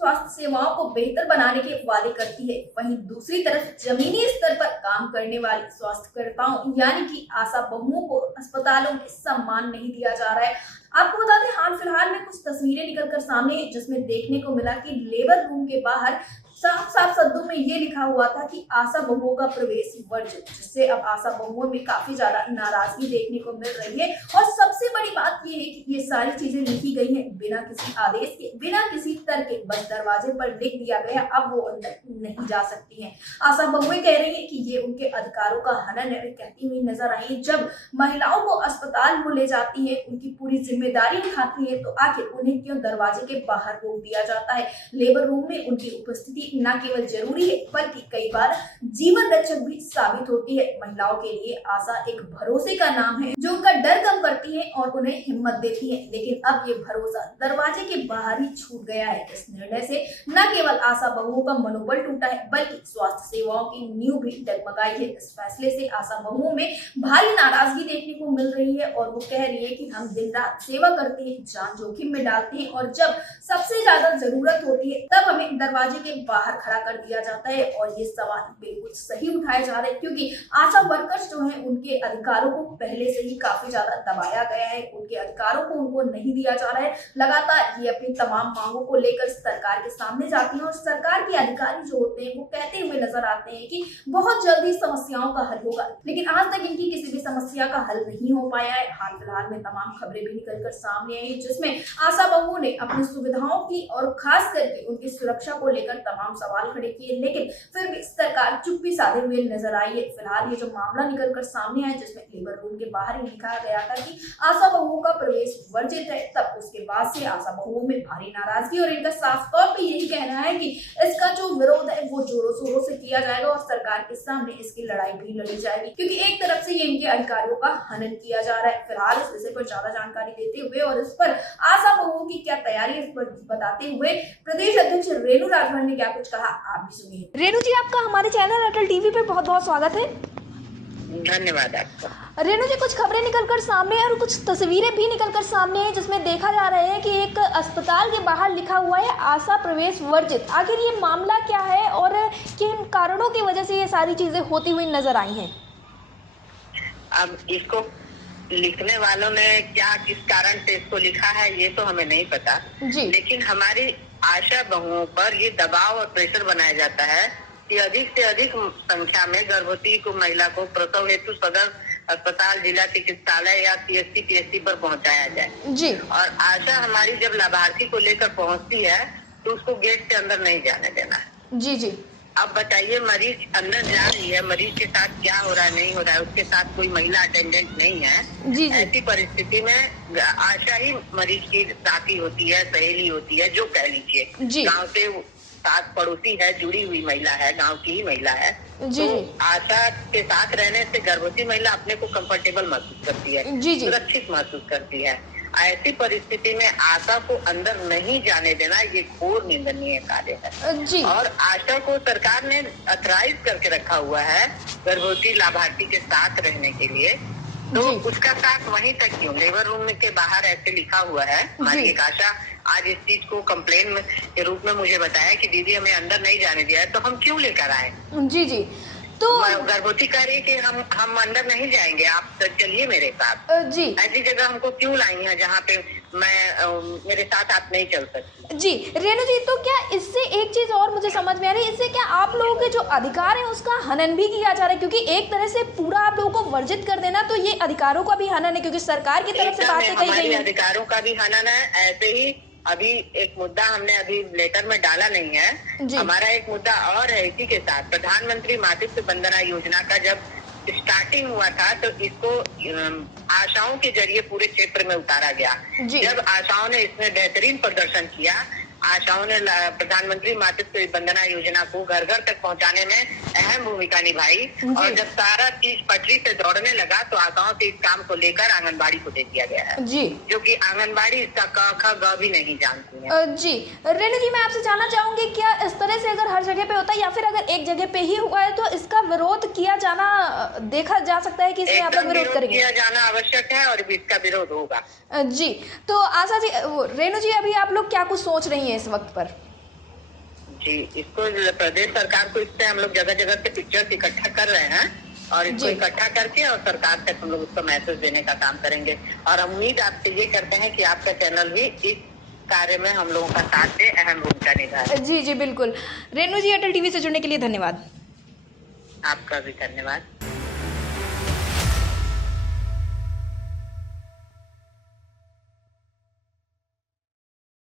स्वास्थ्य सेवाओं को बेहतर बनाने के वादे करती है, वहीं दूसरी तरफ जमीनी स्तर पर काम करने वाली स्वास्थ्यकर्ताओं यानी कि आशा बहुओं को अस्पतालों में सम्मान नहीं दिया जा रहा है। आपको बता दें, हाल फिलहाल में कुछ तस्वीरें निकलकर सामने आई, जिसमें देखने को मिला कि लेबर रूम के बाहर साफ साफ शब्दों में ये लिखा हुआ था कि आशा बहुओं का प्रवेश वर्जित, जिससे अब आशा बहुओं में काफी ज्यादा नाराजगी देखने को मिल रही है। और सबसे बड़ी बात ये है कि ये सारी चीजें लिखी गई हैं बिना किसी आदेश के, बिना किसी तर्क के, बस दरवाजे पर लिख दिया गया, अब वो अंदर नहीं जा सकती हैं। आशा बहुएं कह रही है कि ये उनके अधिकारों का हनन है, कहती हुई नजर आई। जब महिलाओं को अस्पताल में ले जाती है, उनकी पूरी जिम्मेदारी उठाती है, तो आखिर उन्हें क्यों दरवाजे के बाहर रोक दिया जाता है। लेबर रूम में उनकी उपस्थिति न केवल जरूरी है बल्कि कई बार जीवन रक्षक भी साबित होती है। महिलाओं के लिए आशा एक भरोसे का नाम है जो उनका डर कम करती है और उन्हें हिम्मत देती है। लेकिन अब ये भरोसा दरवाजे के बाहर ही छूट गया है। इस निर्णय से न केवल आशा बहुओं का मनोबल टूटा है बल्कि स्वास्थ्य सेवाओं की नींव भी डगमगाई है। इस फैसले से आशा बहुओं में भारी नाराजगी देखने को मिल रही है और वो कह रही है कि हम दिन रात सेवा करते हैं, जान जोखिम में डालते हैं और जब सबसे ज्यादा जरूरत होती है तब हमें दरवाजे के बाहर खड़ा कर दिया जाता है। और ये सवाल बिल्कुल सही उठाए जा रहे हैं क्योंकि आशा वर्कर्स जो हैं उनके अधिकारों को पहले से ही काफी ज्यादा दबाया गया है, उनके अधिकारों को उनको नहीं दिया जा रहा है। लगातार ये अपनी तमाम मांगों को लेकर सरकार के सामने जाती है और सरकार के अधिकारी जो होते हैं वो कहते हुए नजर आते हैं कि बहुत जल्दी समस्याओं का हल होगा, लेकिन आज तक इनकी किसी भी समस्या का हल नहीं हो पाया है। हाल फिलहाल में तमाम खबरें भी निकलकर सामने आई जिसमें आशा बहुओं ने अपनी सुविधाओं की और खास करके उनकी सुरक्षा को लेकर तमाम सवाल खड़े किए, लेकिन फिर भी सरकार चुप्पी साधे हुए नजर आई है। फिलहाल ये जो मामला निकलकर सामने आया जिसमें लेबर रूम के बाहर ही लिखा गया था कि आशा बहुओं का प्रवेश वर्जित है, तब उसके बाद से आशा बहुओं में भारी नाराजगी और इनका साफ तौर पे यही कहना है कि इसका जो विरोध है वो जोरों शोरों से किया जाएगा और सरकार के सामने इसकी लड़ाई भी लड़ी जाएगी क्योंकि एक तरफ से ये इनके अधिकारियों का हनन किया जा रहा है। फिलहाल इस विषय पर ज्यादा जानकारी देते हुए और इस पर आशा बहुओं की क्या तैयारी इस पर बताते हुए प्रदेश अध्यक्ष रेणु राजभर ने क्या कुछ कहा, आप भी सुनिए। रेणु जी, आपका हमारे चैनल अटल टीवी पे बहुत बहुत स्वागत है। धन्यवाद आपका। रेणु जी, कुछ खबरें निकलकर सामने और कुछ तस्वीरें भी निकलकर सामने हैं जिसमें देखा जा रहा है कि एक अस्पताल के बाहर लिखा हुआ है आशा प्रवेश वर्जित। आखिर ये मामला क्या है और किन कारणों की वजह से ये सारी चीजें होती हुई नजर आई हैं? अब इसको लिखने वालों ने क्या किस कारण से इसको लिखा है ये तो हमें नहीं पता जी। लेकिन हमारी आशा बहुओं पर ये दबाव और प्रेशर बनाया जाता है कि अधिक से अधिक संख्या में गर्भवती को महिला को प्रसव हेतु सदर अस्पताल, जिला चिकित्सालय या CHC PHC पर पहुंचाया जाए जी। और आशा हमारी जब लाभार्थी को लेकर पहुंचती है तो उसको गेट से अंदर नहीं जाने देना है। जी जी। अब बताइए, मरीज अंदर जा रही है, मरीज के साथ क्या हो रहा है नहीं हो रहा है, उसके साथ कोई महिला अटेंडेंट नहीं है। जी जी। ऐसी परिस्थिति में आशा ही मरीज की साथी होती है, सहेली होती है, जो कह लीजिए। गांव से साथ पड़ोसी है, जुड़ी हुई महिला है, गांव की ही महिला है। जी। तो आशा के साथ रहने से गर्भवती महिला अपने को कंफर्टेबल महसूस करती है, सुरक्षित महसूस करती है। ऐसी परिस्थिति में आशा को अंदर नहीं जाने देना ये घोर निंदनीय कार्य है जी। और आशा को सरकार ने अथराइज करके रखा हुआ है गर्भवती लाभार्थी के साथ रहने के लिए, तो उसका साथ वहीं तक क्यों? लेबर रूम के बाहर ऐसे लिखा हुआ है। हमारी एक आशा आज इस चीज को कंप्लेन के रूप में मुझे बताया कि दीदी हमें अंदर नहीं जाने दिया है, तो हम क्यों लेकर आए? जी जी। तो गर्भवती कह रही है कि हम अंदर नहीं जाएंगे, आप चलिए मेरे साथ। जी। ऐसी जगह हमको क्यों लाई है जहाँ पे मेरे साथ आप नहीं चल सकती? जी रेणु जी, तो क्या इससे एक चीज और मुझे समझ में आ रही है, इससे क्या आप लोगों के जो अधिकार है उसका हनन भी किया जा रहा है? क्योंकि एक तरह से पूरा आप लोगों को वर्जित कर देना तो ये अधिकारों का भी हनन है, क्योंकि सरकार की तरफ से बातें कही गई है। अधिकारों का भी हनन है। ऐसे ही अभी एक मुद्दा हमने अभी लेटर में डाला नहीं है, हमारा एक मुद्दा और है इसी के साथ। प्रधानमंत्री मातृत्व वंदना योजना का जब स्टार्टिंग हुआ था तो इसको आशाओं के जरिए पूरे क्षेत्र में उतारा गया। जब आशाओं ने इसमें बेहतरीन प्रदर्शन किया, आशाओं ने प्रधानमंत्री मातृत्व वंदना योजना को घर घर तक पहुंचाने में अहम भूमिका निभाई और जब सारा चीज पटरी पे दौड़ने लगा तो आशाओं से इस काम को लेकर आंगनबाड़ी को दे दिया गया है जी, जो कि आंगनबाड़ी इसका क ख ग भी नहीं जानती है। जी रेणु जी, मैं आपसे जानना चाहूंगी क्या इस तरह से अगर हर जगह पे होता है या फिर अगर एक जगह पे ही हुआ है तो इसका विरोध किया जाना देखा जा सकता है कि इसमें आप लोग विरोध करेंगे? किया जाना आवश्यक है और इसका विरोध होगा। जी, तो आशा जी, रेणु जी, अभी आप लोग क्या कुछ सोच रही हैं इस वक्त पर? जी, इसको प्रदेश सरकार को, इससे हम लोग जगह जगह से पिक्चर्स इकट्ठा कर रहे हैं और इसको जी। इकट्ठा करके और सरकार तक हम लोग उसका मैसेज देने का काम करेंगे। और उम्मीद आपसे ये करते हैं कि आपका चैनल भी इस कार्य में हम लोगों का साथ दे, अहम भूमिका निभाए। जी जी बिल्कुल। रेणु जी, एयरटेल टीवी से जुड़ने के लिए धन्यवाद। आपका भी धन्यवाद।